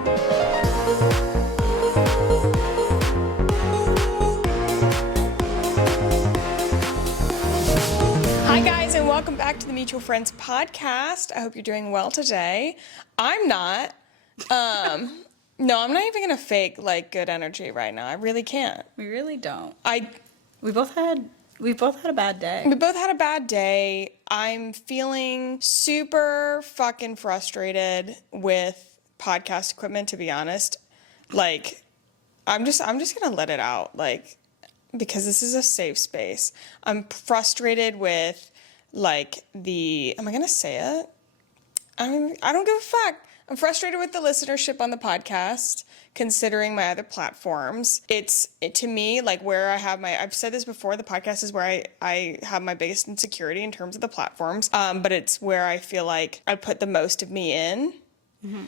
Hi guys, and welcome back to the Mutual Friends podcast. I hope you're doing well today. I'm not. No, I'm not even gonna fake like good energy right now. I really can't. We really don't. We both had a bad day. We both had a bad day. I'm feeling super fucking frustrated with podcast equipment, to be honest. Like, I'm just gonna let it out, like, because this is a safe space. I'm frustrated with, like, am I gonna say it? I don't give a fuck. I'm frustrated with the listenership on the podcast, considering my other platforms. To me, like, where I've said this before, the podcast is where I have my biggest insecurity in terms of the platforms, but it's where I feel like I put the most of me in. Mm-hmm.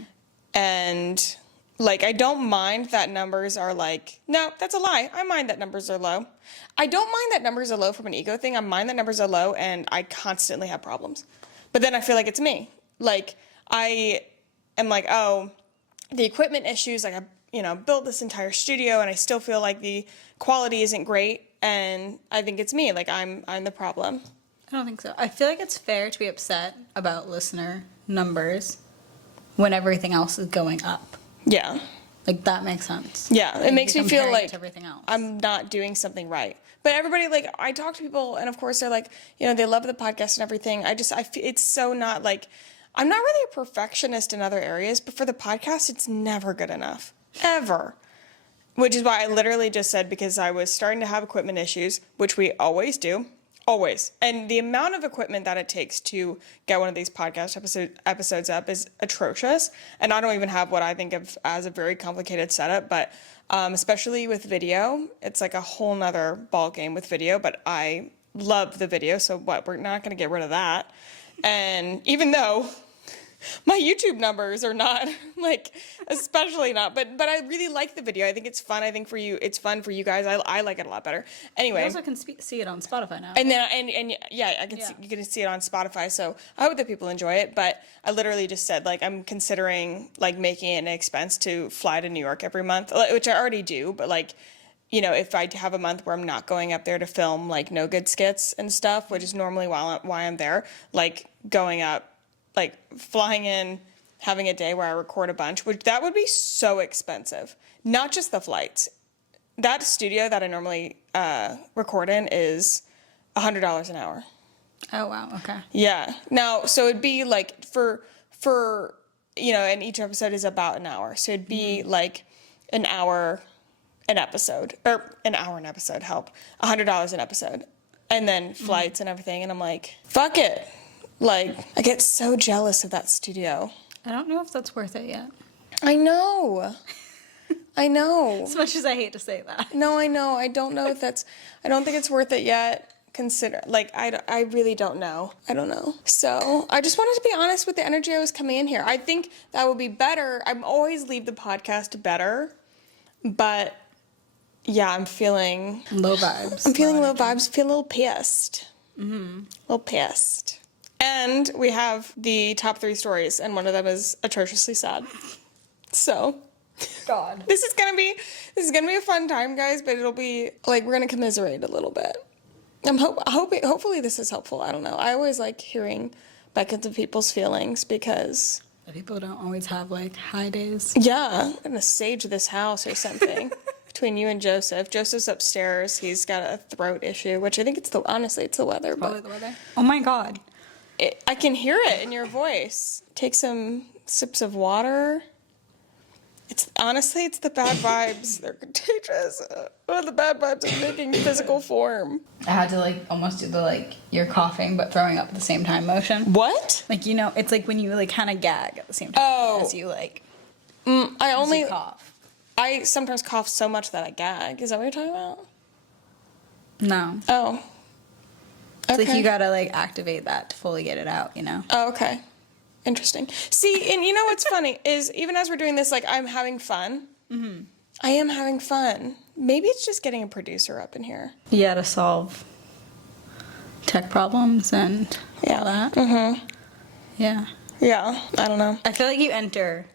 And, like, I don't mind that numbers are like, no, that's a lie. I mind that numbers are low. I don't mind that numbers are low from an ego thing. I mind that numbers are low and I constantly have problems. But then I feel like it's me. Like, I am like, oh, the equipment issues, like, I built this entire studio and I still feel like the quality isn't great, and I think it's me, like, I'm the problem. I don't think so. I feel like it's fair to be upset about listener numbers when everything else is going up. Yeah. Like, that makes sense. Yeah, it makes me feel like everything else. I'm not doing something right. But everybody, like, I talk to people and of course they're like, they love the podcast and everything. It's so not like, I'm not really a perfectionist in other areas, but for the podcast, it's never good enough. Ever. Which is why I literally just said, because I was starting to have equipment issues, which we always do. Always. And the amount of equipment that it takes to get one of these podcast episodes up is atrocious. And I don't even have what I think of as a very complicated setup, but especially with video, it's like a whole nother ball game with video, but I love the video, so we're not going to get rid of that. And even though my YouTube numbers are not, like, especially not, but I really like the video. I think it's fun. I think it's fun for you guys. I like it a lot better. Anyway. You also can see it on Spotify now. And then, yeah, you can see it on Spotify, so I hope that people enjoy it, but I literally just said, like, I'm considering, like, making it an expense to fly to New York every month, which I already do, but, like, if I have a month where I'm not going up there to film, like, no good skits and stuff, which is normally why I'm there, like, going up, like, flying in, having a day where I record a bunch, that would be so expensive. Not just the flights. That studio that I normally record in is $100 an hour. Oh, wow, okay. Yeah. Now, so it'd be, like, for and each episode is about an hour. So it'd be, like, an hour an episode. Or an hour an episode, help. $100 an episode. And then flights and everything. And I'm like, fuck it. Like, I get so jealous of that studio. I don't know if that's worth it yet. I know. As much as I hate to say that. No, I know. I don't know if I don't think it's worth it yet. I really don't know. I don't know. So, I just wanted to be honest with the energy I was coming in here. I think that would be better. I always leave the podcast better. But, yeah, I'm feeling low vibes. I'm feeling low vibes. Feel a little pissed. Mm-hmm. A little pissed. And we have the top 3 stories, and one of them is atrociously sad. So, God, this is gonna be a fun time, guys. But it'll be like we're gonna commiserate a little bit. Hopefully this is helpful. I don't know. I always like hearing back into people's feelings because people don't always have like high days. Yeah, I'm gonna sage this house or something. Between you and Joseph. Joseph's upstairs. He's got a throat issue, which I think it's the weather. Probably the weather. Oh my God. I can hear it in your voice. Take some sips of water. It's the bad vibes. They're contagious. The bad vibes are taking physical form. I had to like almost do the like you're coughing but throwing up at the same time motion. What? Like it's like when you like kind of gag at the same time as you like. I cough. I sometimes cough so much that I gag. Is that what you're talking about? No. Oh. It's like you gotta like activate that to fully get it out, Oh, okay. Interesting. See, and you know what's funny is even as we're doing this, like I'm having fun. Mm-hmm. I am having fun. Maybe it's just getting a producer up in here. Yeah, to solve tech problems and all that. Mm-hmm. Yeah. Yeah, I don't know. I feel like you enter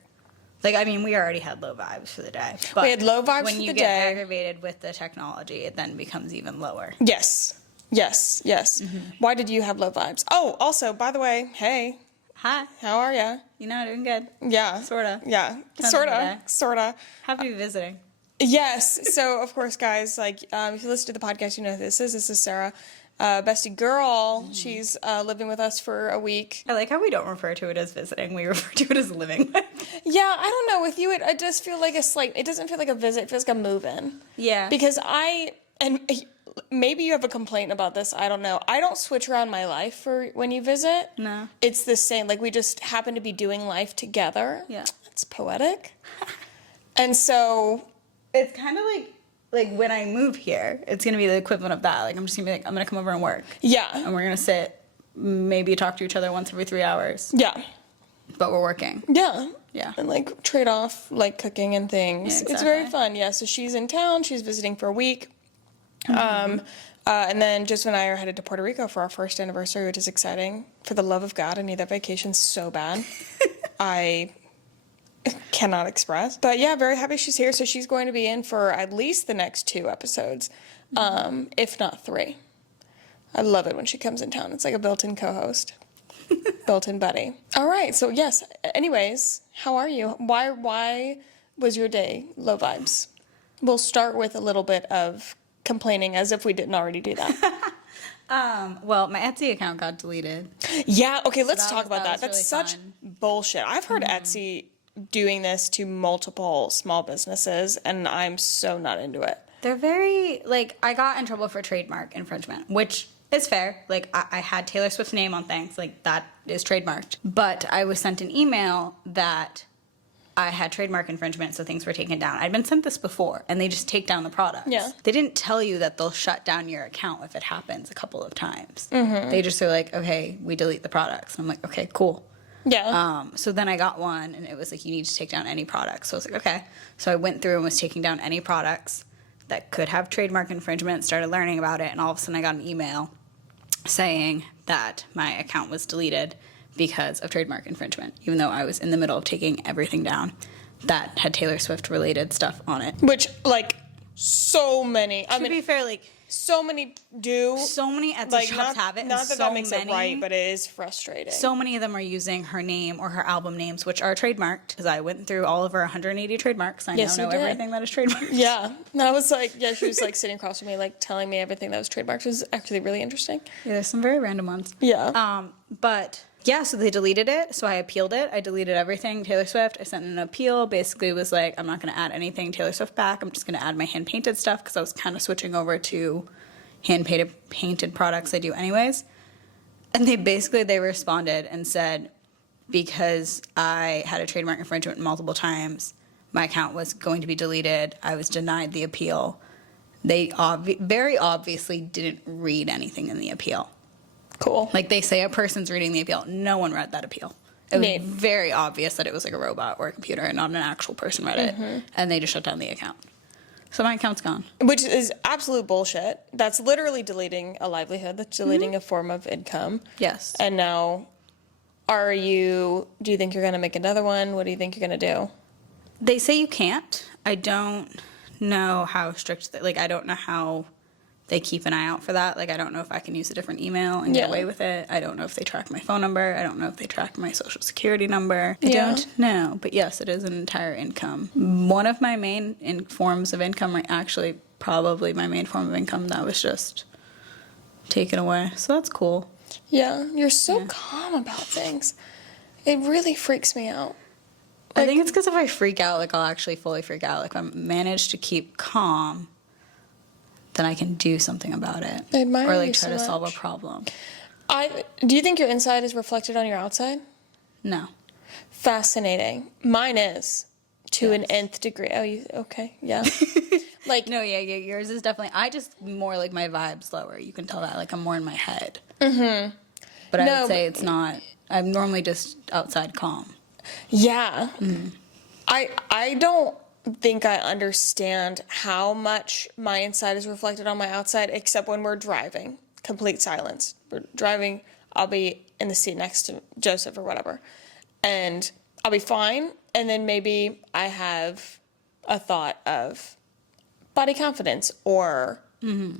Like, I mean, we already had low vibes for the day. But We had low vibes when for you the get day. aggravated with the technology, it then becomes even lower. Yes. Yes. Yes. Why did you have low vibes? Oh, also, by the way, hey, Hi. how are ya? You know, doing good. Yeah. Sorta. Yeah. Depends on the Sorta. day. Sorta. Happy to be visiting. Yes. So, of course, guys, like, if you listen to the podcast, you know who this is. This is Sarah, bestie girl. She's living with us for a week. I like how we don't refer to it as visiting. We refer to it as living with. Yeah, I don't know. With you, it does feel like it doesn't feel like a visit. It feels like a move-in. Yeah. Because and maybe you have a complaint about this. I don't know. I don't switch around my life for when you visit. No. It's the same. Like, we just happen to be doing life together. Yeah. It's poetic. And so... It's kind of like when I move here, it's going to be the equivalent of that. Like, I'm just going to be like, I'm going to come over and work. Yeah. And we're going to sit, maybe talk to each other once every 3 hours. Yeah. But we're working. Yeah. Yeah. And, like, trade off, like, cooking and things. Yeah, It's very exactly. fun. Yeah, so she's in town. She's visiting for a week. And then Joseph and I are headed to Puerto Rico for our first anniversary, which is exciting. For the love of God, I need that vacation so bad. I cannot express. But yeah, very happy she's here. So she's going to be in for at least the next 2 episodes, if not 3. I love it when she comes in town. It's like a built-in co-host, built-in buddy. All right. So yes. Anyways, how are you? Why was your day low vibes? We'll start with a little bit of complaining, as if we didn't already do that. Well, my Etsy account got deleted. Yeah. Okay. Let's that talk was- about that that. was That's really such fun. bullshit. I've heard Etsy doing this to multiple small businesses, and I'm so not into it. They're very, like, I got in trouble for trademark infringement, which is fair. Like, I had Taylor Swift's name on things. Like, that is trademarked. But I was sent an email that I had trademark infringement, so things were taken down. I'd been sent this before, and they just take down the products. Yeah. They didn't tell you that they'll shut down your account if it happens a couple of times. They just are like, okay, we delete the products. And I'm like, okay, cool. Yeah. So then I got one, and it was like, you need to take down any products. So I was like, okay. So I went through and was taking down any products that could have trademark infringement, started learning about it, and all of a sudden I got an email saying that my account was deleted because of trademark infringement, even though I was in the middle of taking everything down that had Taylor Swift related stuff on it. Which, like, so many. I To mean, be fair, like, so many do. so many Etsy Like, shops have it, and not that so that makes many, it right, but it is frustrating. so many of them are using her name or her album names, which are trademarked, because I went through all of her 180 trademarks. I Yes, now you know did. everything that is trademarked. Yeah. And I was like, yeah, she was like sitting across from me, like telling me everything that was trademarked. It was actually really interesting. Yeah, there's some very random ones. Yeah. But yeah, so they deleted it. So I appealed it. I deleted everything Taylor Swift. I sent an appeal. Basically was like, I'm not going to add anything Taylor Swift back. I'm just going to add my hand painted stuff, because I was kind of switching over to hand painted products I do anyways. And they responded and said, because I had a trademark infringement multiple times, my account was going to be deleted. I was denied the appeal. They very obviously didn't read anything in the appeal. Cool. Like, they say a person's reading the appeal. No one read that appeal. It was Neat. very obvious that it was like a robot or a computer and not an actual person read it. And they just shut down the account. So my account's gone. Which is absolute bullshit. That's literally deleting a livelihood. That's deleting a form of income. Yes. And now, do you think you're going to make another one? What do you think you're going to do? They say you can't. I don't know how strict, I don't know how they keep an eye out for that. Like, I don't know if I can use a different email and get Yeah. away with it. I don't know if they track my phone number. I don't know if they track my social security number. I Yeah. don't know. But yes, it is an entire income. One of my main forms of income, or actually probably my main form of income, that was just taken away. So that's cool. Yeah. You're so calm about things. It really freaks me out. I think it's because if I freak out, like, I'll actually fully freak out. Like, if I manage to keep calm, then I can do something about it. I admire or, you like, try so to solve a much. problem. Do you think your inside is reflected on your outside? No. Fascinating. Mine is, to an Yes. nth degree. Oh, okay, yeah. Like, No, yeah, yours is definitely. I just more like my vibe's lower. You can tell that. Like, I'm more in my head. Mm-hmm. But I No, would say but- it's not. I'm normally just outside calm. yeah. I don't think I understand how much my inside is reflected on my outside, except when we're driving. Complete silence. We're driving. I'll be in the seat next to Joseph or whatever. And I'll be fine. And then maybe I have a thought of body confidence or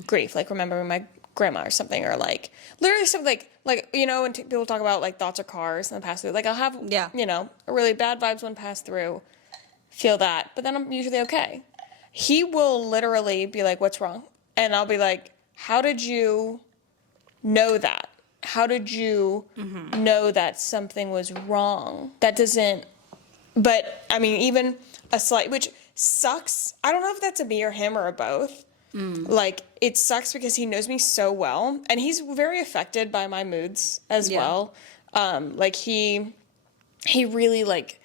grief, like remembering my grandma or something, or like literally something like you know, when people talk about like thoughts or cars and pass through, like I'll have you know, a really bad vibes one pass through, feel that, but then I'm usually okay. He will literally be like, "What's wrong?" And I'll be like, "How did you know that? How did you know that something was wrong?" That doesn't, but I mean, even a slight, which sucks. I don't know if that's a me or him or a both. Like, it sucks because he knows me so well, and he's very affected by my moods as well. Like, he really, like,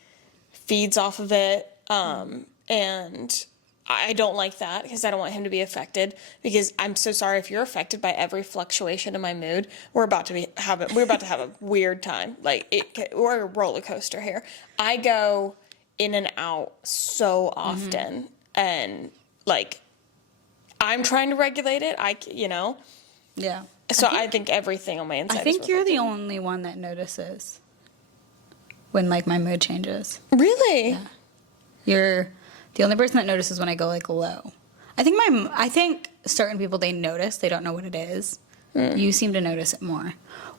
feeds off of it, and I don't like that because I don't want him to be affected, because I'm so sorry if you're affected by every fluctuation in my mood. We're about to have a weird time. Like, we're a roller coaster here. I go in and out so often, and like, I'm trying to regulate it. You know. Yeah. So I think everything on my inside. I think you're the only one that notices when like my mood changes. Really? Yeah. You're the only person that notices when I go like low. I think certain people, they notice, they don't know what it is. You seem to notice it more.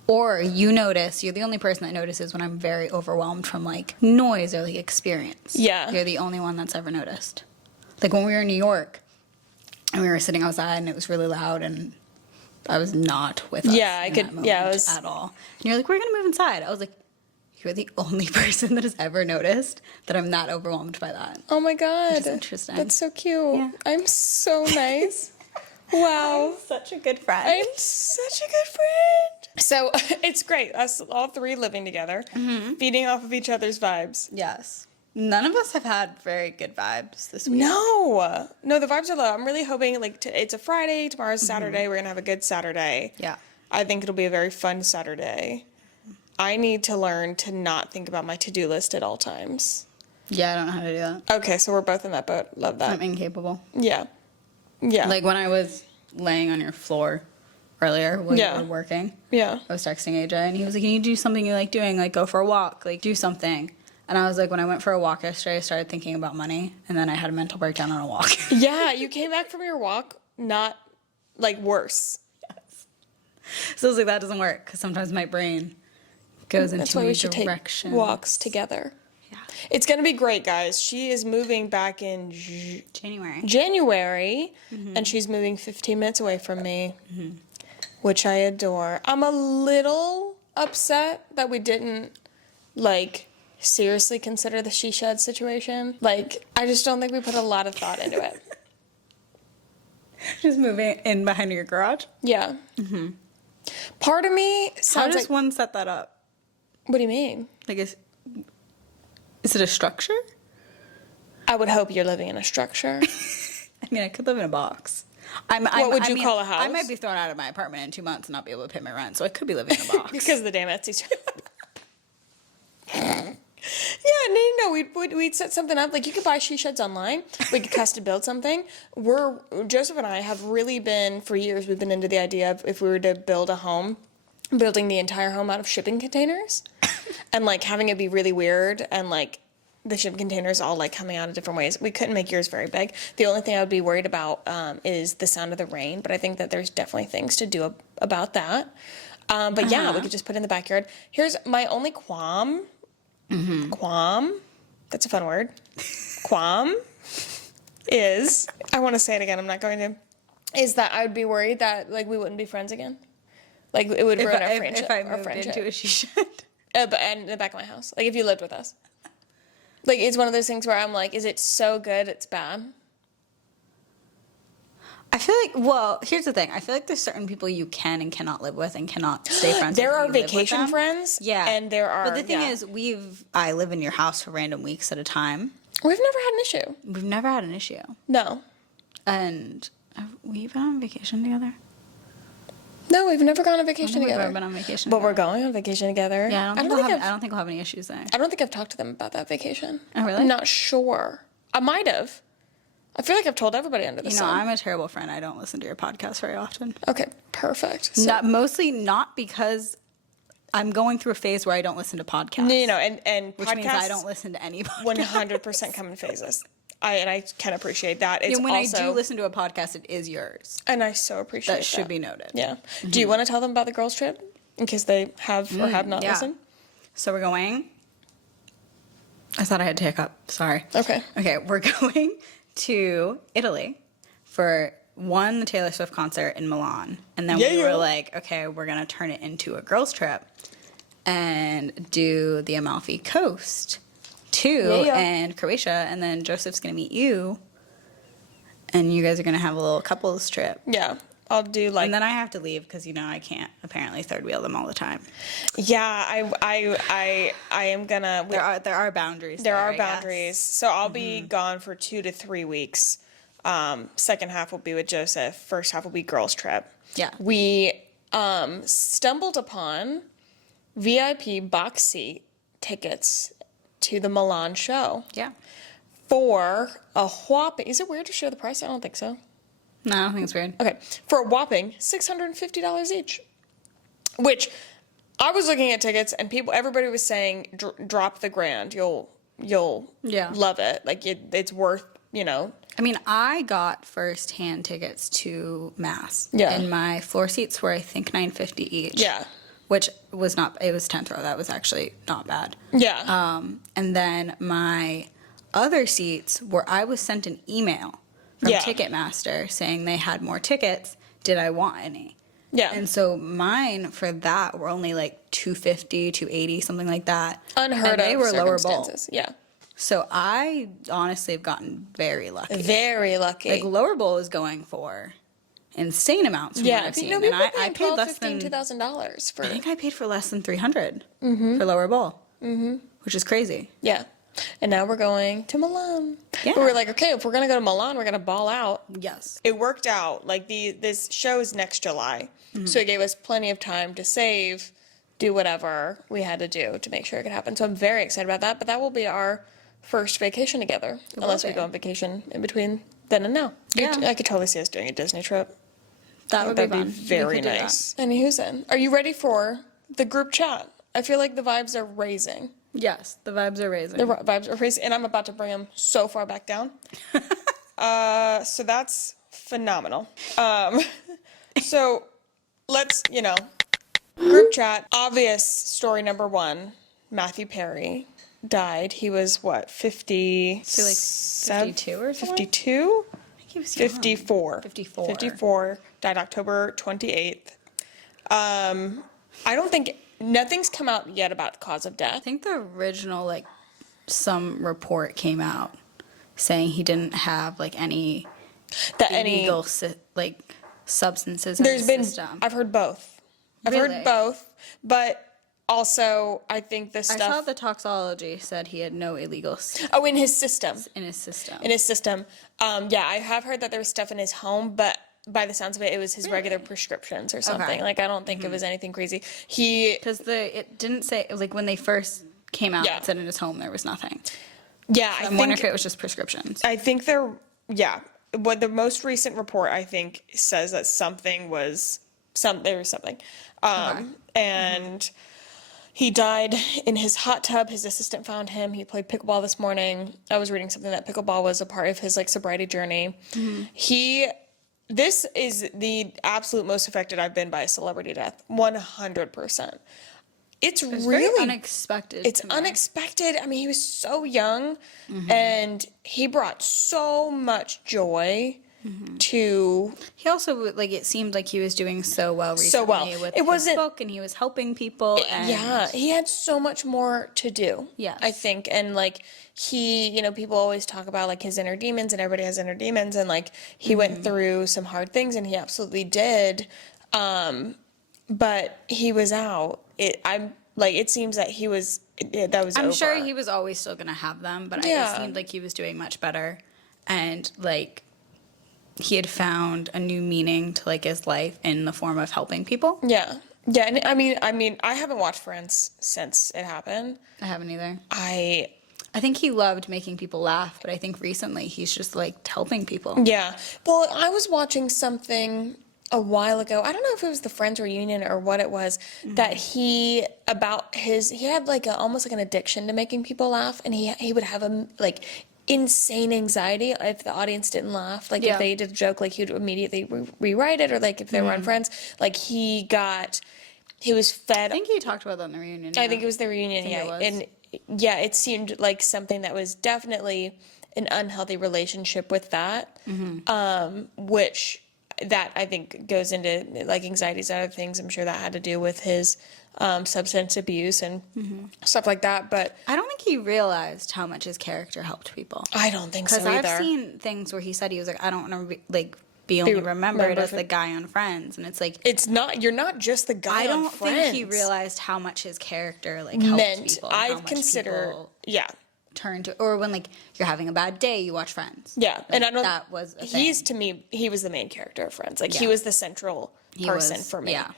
Or you're the only person that notices when I'm very overwhelmed from like noise or like experience. Yeah. You're the only one that's ever noticed. Like when we were in New York and we were sitting outside and it was really loud and I was not with us. Yeah, I was at all. And you're like, we're gonna move inside. I was like, you're the only person that has ever noticed that I'm not overwhelmed by that. Oh my God. Which is interesting. That's so cute. Yeah. I'm so nice. Wow. I'm such a good friend. I'm such a good friend. So it's great. Us all three living together, feeding off of each other's vibes. Yes. None of us have had very good vibes this week. No, the vibes are low. I'm really hoping, like, it's a Friday, tomorrow's Saturday. We're going to have a good Saturday. Yeah. I think it'll be a very fun Saturday. I need to learn to not think about my to-do list at all times. Yeah, I don't know how to do that. Okay, so we're both in that boat. Love that. I'm incapable. Yeah. Yeah. Like when I was laying on your floor earlier when you were working. Yeah. I was texting AJ and he was like, "Can you do something you like doing? Like go for a walk, like do something." And I was like, when I went for a walk yesterday, I started thinking about money and then I had a mental breakdown on a walk. Yeah, you came back from your walk not, like, worse. Yes. So I was like, that doesn't work because sometimes my brain goes into a direction. Take walks together. Yeah. It's going to be great, guys. She is moving back in January, and she's moving 15 minutes away from me, which I adore. I'm a little upset that we didn't, like, seriously consider the she shed situation. Like, I just don't think we put a lot of thought into it. Just moving in behind your garage? Yeah. Part of me How sounds does like... one set that up? What do you mean? Like, is it a structure? I would hope you're living in a structure. I mean, I could live in a box. What would you call a house? I might be thrown out of my apartment in 2 months and not be able to pay my rent, so I could be living in a box. Because of the damn Etsy store. Yeah, no. We'd set something up. Like, you could buy she sheds online. We could custom build something. Joseph and I have really been, for years, we've been into the idea of if we were to build a home, building the entire home out of shipping containers. And, like, having it be really weird and, like, the shipping containers all, like, coming out of different ways. We couldn't make yours very big. The only thing I would be worried about is the sound of the rain. But I think that there's definitely things to do about that. But yeah, we could just put it in the backyard. Here's my only qualm. Qualm, that's a fun word. Qualm is, I want to say it again, I'm not going to, is that I would be worried that, like, we wouldn't be friends again. Like, it would ruin our friendship. If I moved into a she shed. But in the back of my house. Like, if you lived with us. Like, it's one of those things where I'm like, is it so good it's bad? I feel like, well, here's the thing. I feel like there's certain people you can and cannot live with and cannot stay friends with. There are if you live with vacation them. friends. Yeah. And there are, But the thing is, I live in your house for random weeks at a time. We've never had an issue. We've never had an issue. No. And have we been on vacation together? No, we've never gone on vacation together. We've never been on vacation But together. we're going on vacation together. Yeah, I don't think we'll have any issues there. I don't think I've talked to them about that vacation. Oh, really? I'm not sure. I might have. I feel like I've told everybody under the sun. I'm a terrible friend. I don't listen to your podcast very often. Okay, perfect. So, Mostly not because I'm going through a phase where I don't listen to podcasts. And which podcasts means I don't listen to any podcasts. 100% come in phases. I can appreciate that. It's when also, I do listen to a podcast, it is yours. and I so appreciate that. That should be noted. Yeah. Do you want to tell them about the girls' trip in case they have or have not listened? So we're going. I thought I had to hiccup. Sorry. Okay. Okay, we're going to Italy for the Taylor Swift concert in Milan. And then we were like, okay, we're going to turn it into a girls' trip and do the Amalfi Coast too, and Croatia. And then Joseph's going to meet you. And you guys are going to have a little couples trip. Yeah. I'll do like. And then I have to leave because, I can't apparently third wheel them all the time. Yeah, I am gonna. There are boundaries. There are boundaries. So I'll be gone for 2 to 3 weeks. Second half will be with Joseph. First half will be girls' trip. Yeah. We stumbled upon VIP box seat tickets to the Milan show. Yeah. For a whopping. Is it weird to share the price? I don't think so. No, I don't think it's weird. Okay, for a whopping $650 each, which I was looking at tickets and everybody was saying, drop the grand, you'll love it. Like it's worth, I mean, I got first-hand tickets to Mass. Yeah. And my floor seats were, I think, $950 each. Yeah. Which was it was 10th row. That was actually not bad. Yeah. And then my other seats I was sent an email from Ticketmaster saying they had more tickets. Did I want any? Yeah. And so mine for that were only like $250, $280, something like that. Unheard of they were lower bowl. Yeah. So I honestly have gotten very lucky. Very lucky. Like lower bowl is going for insane amounts from what I've seen. And I paid less than $2,000 for. I think I paid for less than $300 for lower bowl, which is crazy. Yeah. And now we're going to Milan. Yeah. But we're like, okay, if we're going to go to Milan, we're going to ball out. Yes. It worked out. Like this show is next July. So it gave us plenty of time to save, do whatever we had to do to make sure it could happen. So I'm very excited about that. But that will be our first vacation together. Unless we go on vacation in between then and now. Yeah. I could totally see us doing a Disney trip. That'd be fun. very nice. And who's in? Are you ready for the group chat? I feel like the vibes are raising. Yes, the vibes are raising. The vibes are raising, and I'm about to bring them so far back down. So that's phenomenal. So let's, group chat. Obvious story number one, Matthew Perry died. He was what, 50? So like 52 or something? 52? I think he was young. 54. 54. 54. Died October 28th. I don't think, nothing's come out yet about the cause of I death. think the original, some report came out saying he didn't have, any illegal, substances in his system. I've heard both. I've Really? heard both, but also I think the I stuff. saw the toxology said he had no illegal in his system. in his system. Yeah, I have heard that there was stuff in his home, but by the sounds of it, it was his regular prescriptions or something. Okay. I don't think it was anything crazy. Because it didn't say, when they first came out, Yeah. it said in his home there was nothing. Yeah, I'm wondering if it was just prescriptions. I think what the most recent report I think says that there was something. And he died in his hot tub. His assistant found him. He played pickleball this morning. I was reading something that pickleball was a part of his sobriety journey. This is the absolute most affected I've been by a celebrity death. 100%. It's really very unexpected. It's unexpected. I mean, he was so young, and he brought so much joy to. He also it seemed like he was doing so well recently So well. with It his wasn't- book, and he was helping people. And Yeah, he had so much more to do. Yes. I think, and he, people always talk about his inner demons, and everybody has inner demons, and he went through some hard things, and he absolutely did. But he was out. It seems that he was. That was. I'm over. sure he was always still going to have them, but it seemed like he was doing much better, and he had found a new meaning to his life in the form of helping people. Yeah, yeah, and I mean, I haven't watched Friends since it happened. I haven't either. I think he loved making people laugh, but I think recently he's just helping people. Yeah. Well, I was watching something a while ago. I don't know if it was the Friends reunion or what it was, that he had like almost like an addiction to making people laugh, and he would have a like insane anxiety if the audience didn't laugh. Like if they did a joke, like he would immediately rewrite it, or like if they were on Friends, like he was fed. I think he talked about that in the reunion. I think it was the reunion, and it seemed like something that was definitely an unhealthy relationship with that, which that I think goes into like anxieties and other things. I'm sure that had to do with his substance abuse and stuff like that. But I don't think he realized how much his character helped people. I don't think so either. Because I've seen things where he said he was like, I don't want to be only remembered as the guy on Friends, and it's like, it's not. You're not just the guy on Friends. I don't think he realized how much his character like helped people. And I'd consider turn to, or when like you're having a bad day, you watch Friends. Yeah, like, and I don't. That was a thing. To me, he was the main character of Friends. Like he was the central person for me. Yeah.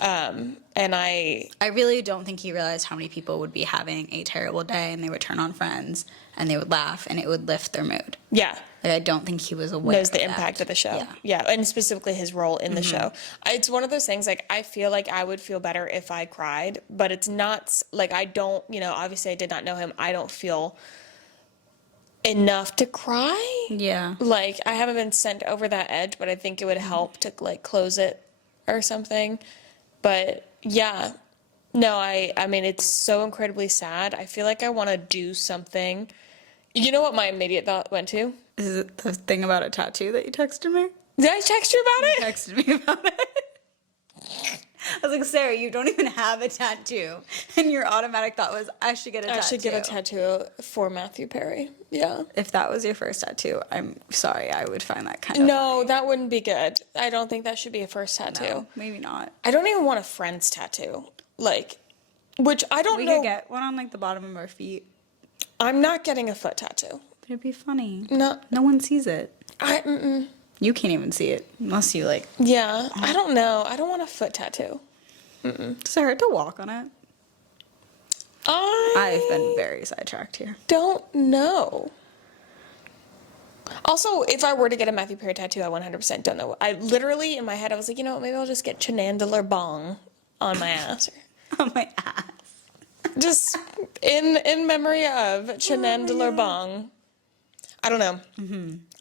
And I really don't think he realized how many people would be having a terrible day and they would turn on Friends and they would laugh and it would lift their mood. Yeah. Like, I don't think he was aware knows the impact of the show. Yeah. And specifically his role in the show. It's one of those things, like, I feel like I would feel better if I cried, but it's not, like, I don't, obviously I did not know him. I don't feel enough to cry. Yeah. Like, I haven't been sent over that edge, but I think it would help to, like, close it or something. But, yeah. No, I mean, it's so incredibly sad. I feel like I want to do something. You know what my immediate thought went to? Is it the thing about a tattoo that you texted me? Did I text you about it? You texted me about it. I was like, Sarah, you don't even have a tattoo. And your automatic thought was, I should get a tattoo. I should get a tattoo for Matthew Perry. Yeah. If that was your first tattoo, I'm sorry, I would find that kind of No, that wouldn't be good. I don't think that should be a first tattoo. No, maybe not. I don't even want a Friends tattoo. Like, which I don't know. We could get one on, like, the bottom of our feet. I'm not getting a foot tattoo. But it'd be funny. No one sees it. Mm-mm. You can't even see it unless you like. Yeah, I don't know. I don't want a foot tattoo. Does it hurt to walk on it? I've been very sidetracked here. Don't know. Also, if I were to get a Matthew Perry tattoo, I 100% don't know. I literally, in my head, I was like, maybe I'll just get Chenandler Bong on my ass. On my ass. Just in memory of Chenandler Bong. I don't know.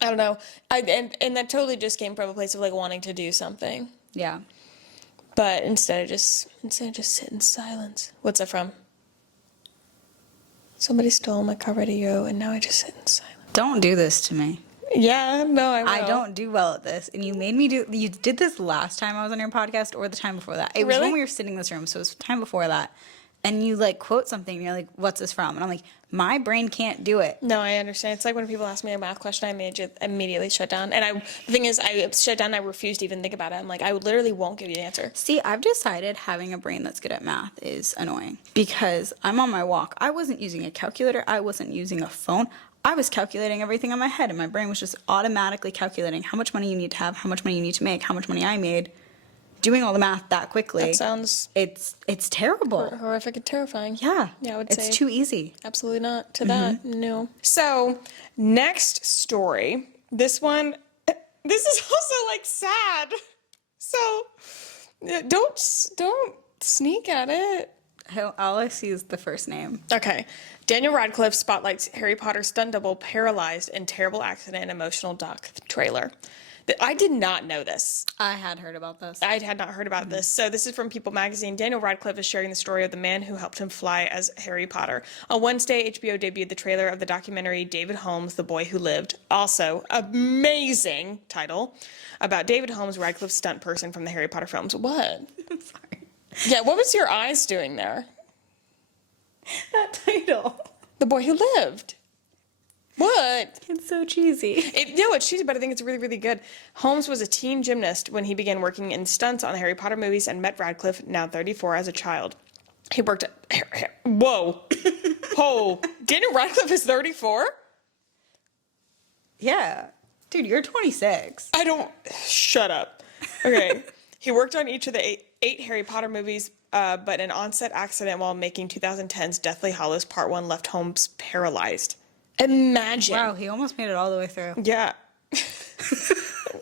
I don't know. And that totally just came from a place of like wanting to do something. Yeah. But instead of just sit in silence. What's that from? Somebody stole my car radio and now I just sit in silence. Don't do this to me. Yeah, no, I will. I don't do well at this. And you made me you did this last time I was on your podcast or the time before that. It was when we were sitting in this room, so it was the time before that. And you like quote something and you're like, what's this from? And I'm like, my brain can't do it. No, I understand. It's like when people ask me a math question, I immediately shut down. And the thing is, I shut down, I refuse to even think about it. I'm like, I literally won't give you the answer. See, I've decided having a brain that's good at math is annoying because I'm on my walk. I wasn't using a calculator. I wasn't using a phone. I was calculating everything in my head, and my brain was just automatically calculating how much money you need to have, how much money you need to make, how much money I made. Doing all the math that quickly. That sounds... It's terrible. Horrific and terrifying. Yeah. Yeah, I would say. It's too easy. Absolutely not to that. No. So, next story. This one, this is also, like, sad. So, don't sneak at it. All I see is the first name. Okay. Daniel Radcliffe spotlights Harry Potter stunt double paralyzed in terrible accident and emotional doc trailer. I did not know this. I had heard about this. I had not heard about this. So this is from People magazine. Daniel Radcliffe is sharing the story of the man who helped him fly as Harry Potter. On Wednesday, HBO debuted the trailer of the documentary David Holmes, The Boy Who Lived. Also, amazing title about David Holmes, Radcliffe's stunt person from the Harry Potter films. What? I'm sorry. Yeah, what was your eyes doing there? That title. The Boy Who Lived. What? It's so cheesy. It's cheesy, but I think it's really, really good. Holmes was a teen gymnast when he began working in stunts on the Harry Potter movies and met Radcliffe, now 34, as a child. He worked at... Whoa. Oh. Daniel Radcliffe is 34? Yeah. Dude, you're 26. I don't... Shut up. Okay. He worked on each of the eight Harry Potter movies, but an on-set accident while making 2010's Deathly Hallows Part 1 left Holmes paralyzed. Imagine. Wow, he almost made it all the way through. Yeah.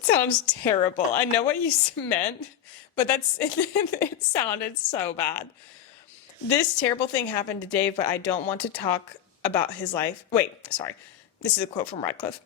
sounds terrible. I know what you meant, but it sounded so bad. This terrible thing happened to Dave, but I don't want to talk about his life. Wait, sorry. This is a quote from Radcliffe.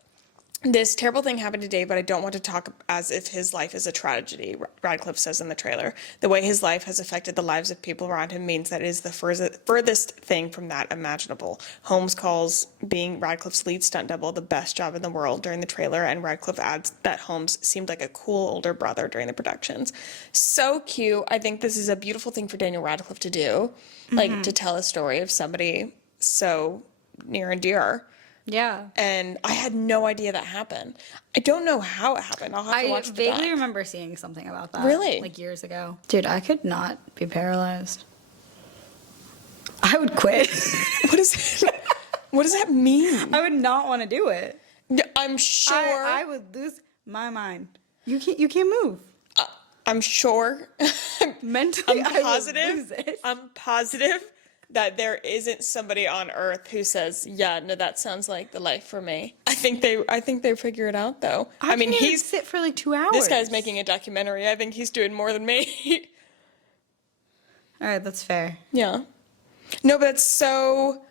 This terrible thing happened to Dave, but I don't want to talk as if his life is a tragedy, Radcliffe says in the trailer. The way his life has affected the lives of people around him means that it is the furthest thing from that imaginable. Holmes calls being Radcliffe's lead stunt double the best job in the world during the trailer, and Radcliffe adds that Holmes seemed like a cool older brother during the productions. So cute. I think this is a beautiful thing for Daniel Radcliffe to do, like to tell a story of somebody so near and dear. Yeah. And I had no idea that happened. I don't know how it happened. I'll have to watch the I vaguely doc. remember seeing something about that. Really? Like years ago. Dude, I could not be paralyzed. I would quit. What does that mean? I would not want to do it. I'm sure. I would lose my mind. You can't move. I'm sure. Mentally, I'm positive. I would lose it. I'm positive that there isn't somebody on Earth who says, "Yeah, no, that sounds like the life for me." I think they figure it out though. I mean, he's sit for like 2 hours. This guy's making a documentary. I think he's doing more than me. All right, that's fair. Yeah. No, but it's so.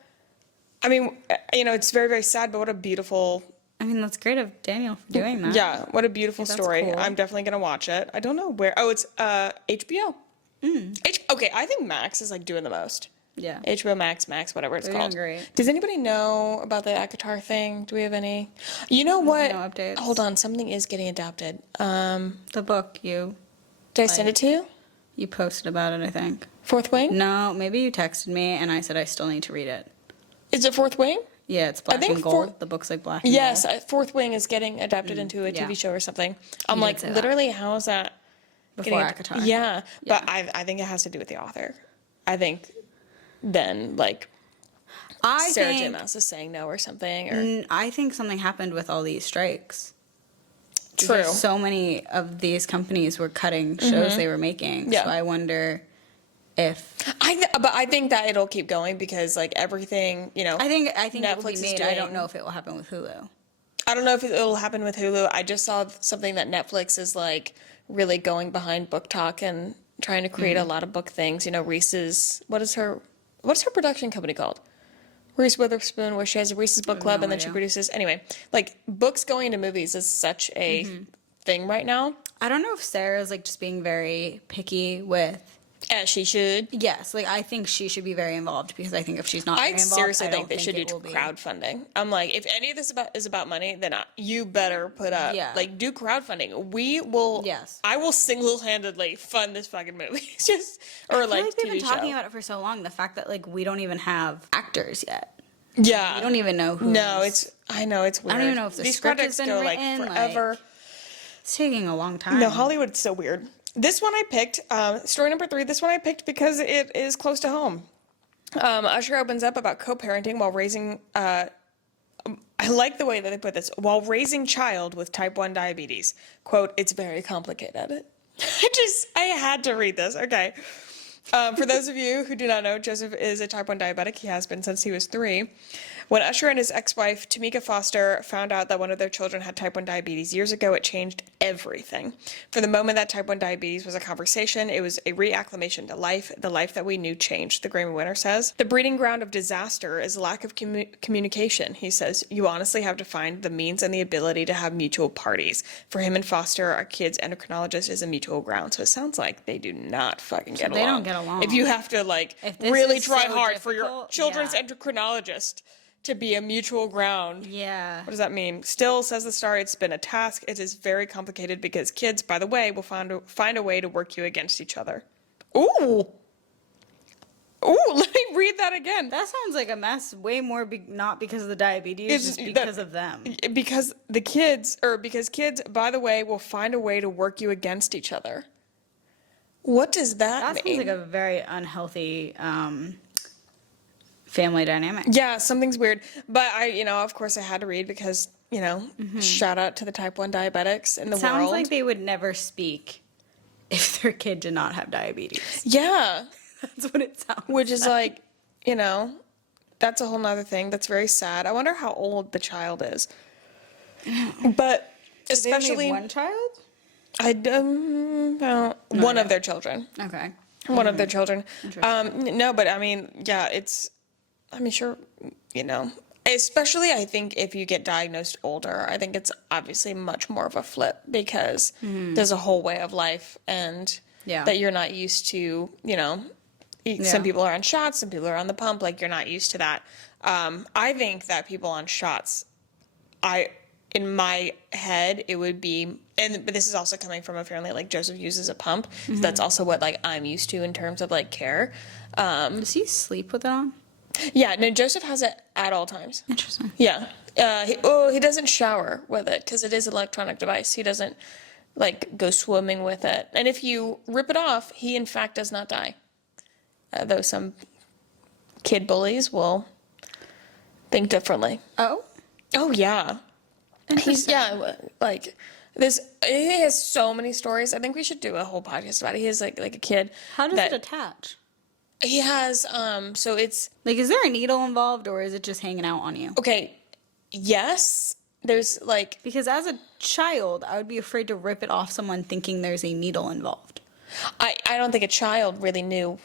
I mean, it's very, very sad, but what a beautiful. I mean, that's great of Daniel for doing that. Yeah, what a beautiful That's story. cool. I'm definitely gonna watch it. I don't know where. Oh, it's HBO. Okay, I think Max is like doing the most. Yeah. HBO Max, whatever it's They're called. doing great. Does anybody know about the Akatar thing? Do we have any? You know what? No updates. Hold on, something is getting adapted. The book Did I send it to you? you posted about it, I think. Fourth Wing? No, maybe you texted me and I said I still need to read it. Is it Fourth Wing? Yeah, it's black think and gold. The book's like black and Yes, gold. Fourth Wing is getting adapted into a yeah. TV show or something. I'm You like, did say that. literally, how is that? Before getting Akatar. Yeah, Yeah. but I think it has to do with the author. I think then, like, Sarah J. Maas is saying no or something. Or I think something happened with all these strikes. True. Because so many of these companies were cutting shows they were making. Yeah. So I wonder if But I think that it'll keep going because, like, everything, I think it will Netflix be is made. I don't doing- know if it will happen with Hulu. I don't know if it'll happen with Hulu. I just saw something that Netflix is, like, really going behind Book Talk and trying to create a lot of book things. Reese's, what's her production company called? Reese Witherspoon, where she has a Reese's Book Club no and then she idea. produces. Anyway, like, books going into movies is such a thing right now. I don't know if Sarah's like just being very picky with. As she should. Yes, like I think she should be very involved because I think if she's not very I involved, seriously I think don't they should do it will be. crowdfunding. I'm like, if any of this is about money, then you better put up, Yeah. like, do crowdfunding. We will, Yes. I will single-handedly fund this fucking movie. I Or feel like like they've TV been talking show. about it for so long. The fact that like we don't even have actors yet. Yeah. We don't even know who. No, I know it's weird. don't even know if the These script has projects been go written, like like- forever. It's taking a long time. No, Hollywood's so weird. This one I picked, story number 3, this one I picked because it is close to home. Usher opens up about co-parenting while raising, I like the way that they put this, while raising child with type 1 diabetes. Quote, it's very complicated. I had to read this. Okay. For those of you who do not know, Joseph is a type 1 diabetic. He has been since he was 3. When Usher and his ex-wife, Tamika Foster, found out that one of their children had type 1 diabetes years ago, it changed everything. For the moment that type 1 diabetes was a conversation, it was a reacclimation to life. The life that we knew changed, the Grammy winner says. The breeding ground of disaster is lack of communication, he says. You honestly have to find the means and the ability to have mutual parties. For him and Foster, our kid's endocrinologist is a mutual ground. So it sounds like they do not fucking get along. they don't get along. If you have to, like, If this really is try so hard for your difficult, children's yeah. endocrinologist to be a mutual ground. Yeah. What does that mean? Still, says the star, it's been a task. It is very complicated because kids, by the way, will find a way to work you against each other. Ooh. Ooh, let me read that again. That sounds like a mess. Way more, not because of the diabetes, just because of them. Because kids, by the way, will find a way to work you against each other. What does that That mean? sounds like a very unhealthy family dynamic. Yeah, something's weird. But of course I had to read because, shout out to the type 1 diabetics in the Sounds world. like they would never speak if their kid did not have diabetes. Yeah. That's what it sounds Which is like, that's a whole nother thing. That's very sad. I wonder how old the child is. But especially one child. one of their children. Okay. One of their children. Interesting. No, but I mean, yeah, sure, you know, especially I think if you get diagnosed older, I think it's obviously much more of a flip because there's a whole way of life and that you're not used to, you know. Some people are on shots, some people are on the pump, like you're not used to that. I think that people on shots, in my head, it would be, but this is also coming from a family like Joseph uses a pump. So that's also what like I'm used to in terms of like care. Does he sleep with it on? Yeah, no, Joseph has it at all times. Interesting. Yeah. He doesn't shower with it because it is an electronic device. He doesn't like go swimming with it. And if you rip it off, he in fact does not die. Though some kid bullies will think differently. Oh? Oh, yeah. Like this. He has so many stories. I think we should do a whole podcast about it. He has like a kid. How does it attach? He has so it's like, is there a needle involved or is it just hanging out on you? okay. Yes, there's like because as a child, I would be afraid to rip it off someone thinking there's a needle involved. I don't think a child really knew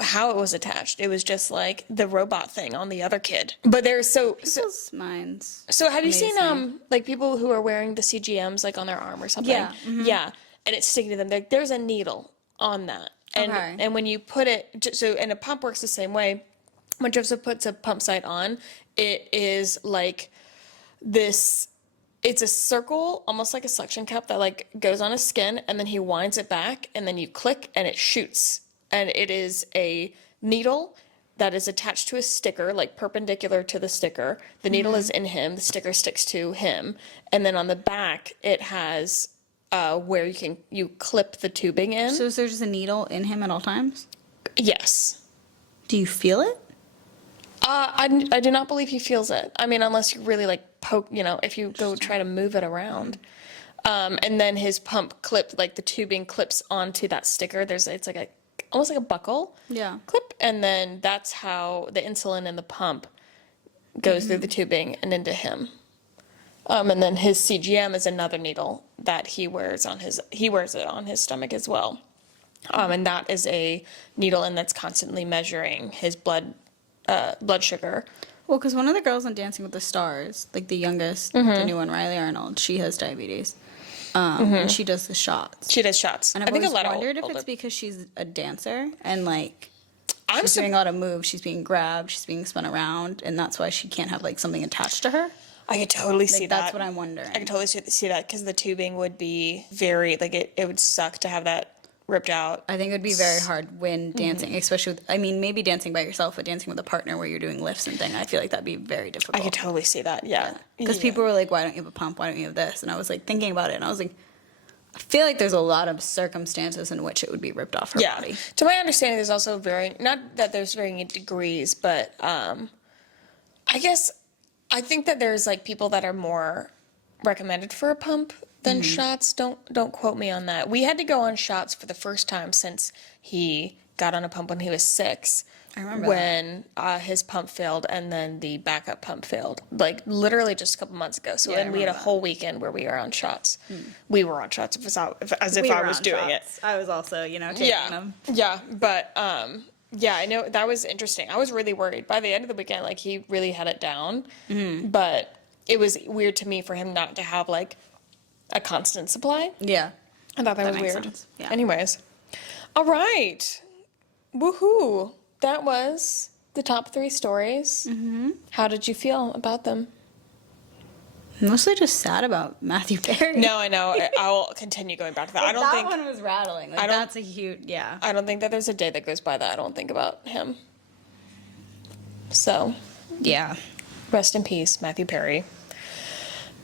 how it was attached. It was just like the robot thing on the other kid. But there's People's minds. So have you amazing. seen like people who are wearing the CGMs like on their arm or something? Yeah. Mm-hmm. Yeah. And it's sticking to them. There's a needle on that. And and when you put it and a pump works the same way. When Joseph puts a pump site on, it is like this. It's a circle, almost like a suction cup that like goes on his skin, and then he winds it back, and then you click, and it shoots. And it is a needle that is attached to a sticker, like perpendicular to the sticker. The needle is in him. The sticker sticks to him. And then on the back, it has where you clip the tubing in. So is there just a needle in him at all times? Yes. Do you feel it? I do not believe he feels it. I mean, unless you really like poke, you know, if you go try to move it around. And then his pump like the tubing clips onto that sticker. It's like almost like a buckle clip, and then that's how the insulin in the pump goes through the tubing and into him. And then his CGM is another needle that he wears it on his stomach as well. And that is a needle, and that's constantly measuring his blood sugar. Well, because one of the girls on Dancing with the Stars, like the youngest, the new one, Riley Arnold, she has diabetes. And she does the shots. She does shots. And I've always wondered if it's because she's a dancer and like she's doing a lot of moves. She's being grabbed, she's being spun around, and that's why she can't have like something attached to her. I could totally see that. That's what I'm wondering. I could totally see that because the tubing would be very like it would suck to have that ripped out. I think it would be very hard when dancing, especially with, I mean, maybe dancing by yourself, but dancing with a partner where you're doing lifts and things. I feel like that'd be very difficult. I could totally see that. Yeah. Because people were like, "Why don't you have a pump? Why don't you have this?" And I was like thinking about it, and I was like, I feel like there's a lot of circumstances in which it would be ripped off her body. To my understanding, there's also not that there's varying degrees, but I think that there's like people that are more recommended for a pump than shots. Don't quote me on that. We had to go on shots for the first time since he got on a pump when he was 6. I remember when his pump failed and then the backup pump failed, like literally just a couple months ago. So then we had a whole weekend where we were on shots. We were on shots as if I was doing it. I was also, taking them. Yeah, but I know that was interesting. I was really worried. By the end of the weekend, like he really had it down, but it was weird to me for him not to have like a constant supply. Yeah, I thought that was weird. Sense. Yeah. Anyways, all right, woohoo. That was the top 3 stories. How did you feel about them? Mostly just sad about Matthew Perry. No, I know. I will continue going back to that. I don't think that one was rattling. Like, that's a huge, yeah. I don't think that there's a day that goes by that I don't think about him. So, yeah. Rest in peace, Matthew Perry.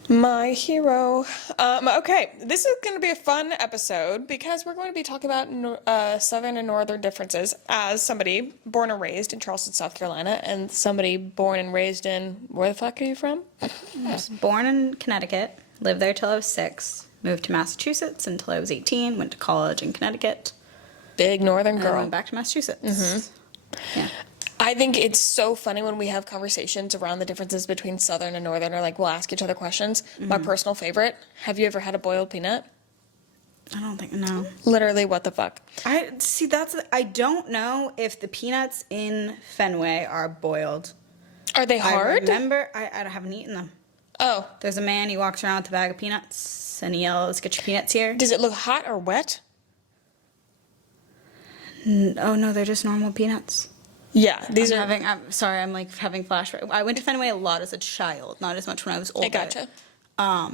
My hero. Okay, this is going to be a fun episode because we're going to be talking about Southern and Northern differences as somebody born and raised in Charleston, South Carolina, and somebody born and raised in, where the fuck are you from? I was born in Connecticut, lived there till I was 6, moved to Massachusetts until I was 18, went to college in Connecticut. Big Northern girl. And went back to Massachusetts. Yeah. I think it's so funny when we have conversations around the differences between Southern and Northern, or like we'll ask each other questions. My personal favorite, have you ever had a boiled peanut? I don't think, no. Literally, what the fuck? I don't know if the peanuts in Fenway are boiled. Are they I hard? remember, I haven't eaten them. Oh. There's a man, he walks around with a bag of peanuts and he yells, "Get your peanuts here." Does it look hot or wet? Oh no, they're just normal peanuts. Yeah, these are. I'm sorry, I'm like having flashbacks. I went to Fenway a lot as a child, not as much when I was older. I gotcha.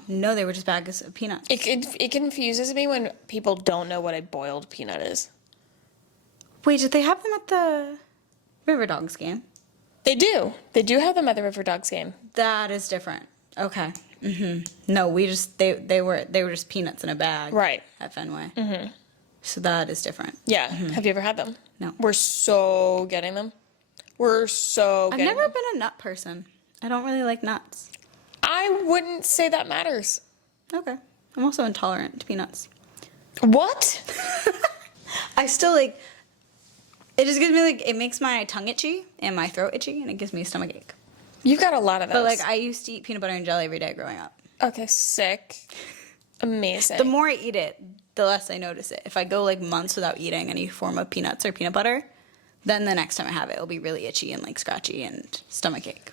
No, they were just bags of peanuts. It confuses me when people don't know what a boiled peanut is. Wait, did they have them at the River Dogs game? They do. They do have them at the River Dogs game. That is different. Okay. No, they were just peanuts in a bag. Right. At Fenway. So that is different. Yeah. Have you ever had them? No. We're so getting them. We're so I've getting never them. been a nut person. I don't really like nuts. I wouldn't say that matters. Okay. I'm also intolerant to peanuts. What? I still like. It just gives me it makes my tongue itchy and my throat itchy, and it gives me a stomach ache. You've got a lot of those. But I used to eat peanut butter and jelly every day growing up. Okay, sick. Amazing. The more I eat it, the less I notice it. If I go months without eating any form of peanuts or peanut butter, then the next time I have it, it'll be really itchy and scratchy and stomach ache.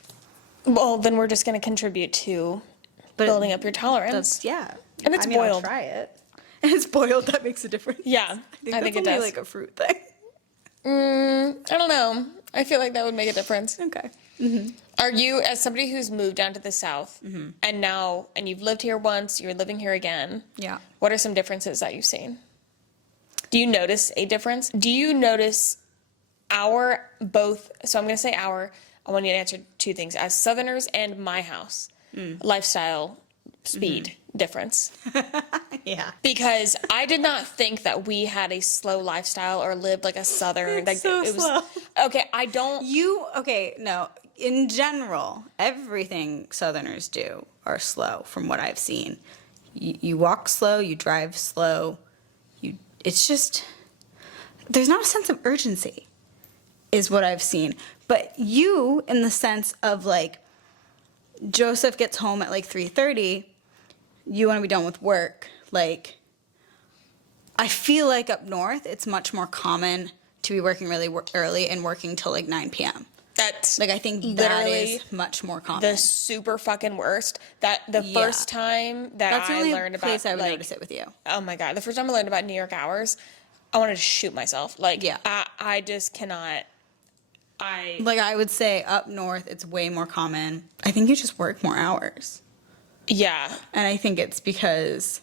Well, then we're just going to contribute to building up your tolerance. Yeah. And it's I'll boiled. try it. And it's boiled. That makes a difference. Yeah, I think it does. It's a fruit thing. I don't know. I feel like that would make a difference. Okay. Are you, as somebody who's moved down to the South, and you've lived here once, you're living here again, Yeah. what are some differences that you've seen? Do you notice a difference? Do you notice so I'm going to say I want you to answer two things. As Southerners and my house, lifestyle, speed difference. Yeah. Because I did not think that we had a slow lifestyle or lived like a Southern. It's so slow. Okay, I don't. No. In general, everything Southerners do are slow from what I've seen. You walk slow, you drive slow. It's just, there's not a sense of urgency, is what I've seen. But you, in the sense of Joseph gets home at 3:30, you want to be done with work. I feel like up north, it's much more common to be working really early and working till 9 p.m. That's I think that is much more common. the super fucking worst. That the first time That's the I only learned place about I would notice it with you. Oh my god, the first time I learned about New York hours, I wanted to shoot myself. Yeah. I just cannot. I would say up north, it's way more common. I think you just work more hours. Yeah. And I think it's because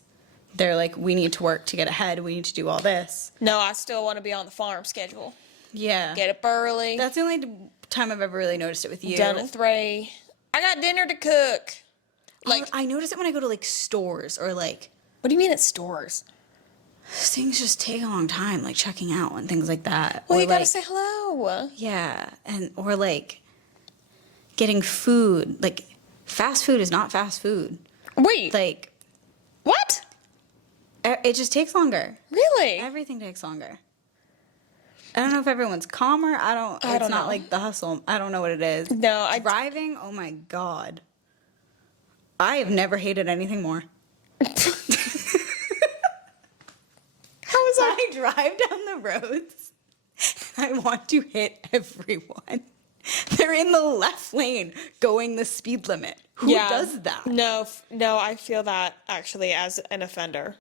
they're we need to work to get ahead. We need to do all this. No, I still want to be on the farm schedule. Yeah. Get up early. That's the only time I've ever really noticed it with you. Done at 3. I got dinner to cook. I notice it when I go to stores or What do you mean at stores? things just take a long time, checking out and things like that. Well, or you gotta say hello. Yeah, or getting food. Fast food is not fast food. Wait. What? It just takes longer. Really? Everything takes longer. I don't know if everyone's calmer. It's not know. the hustle. I don't know what it is. No, Driving, oh my God. I have never hated anything more. How is that? I drive down the roads and I want to hit everyone. They're in the left lane going the speed limit. Who does that? No, I feel that actually as an offender.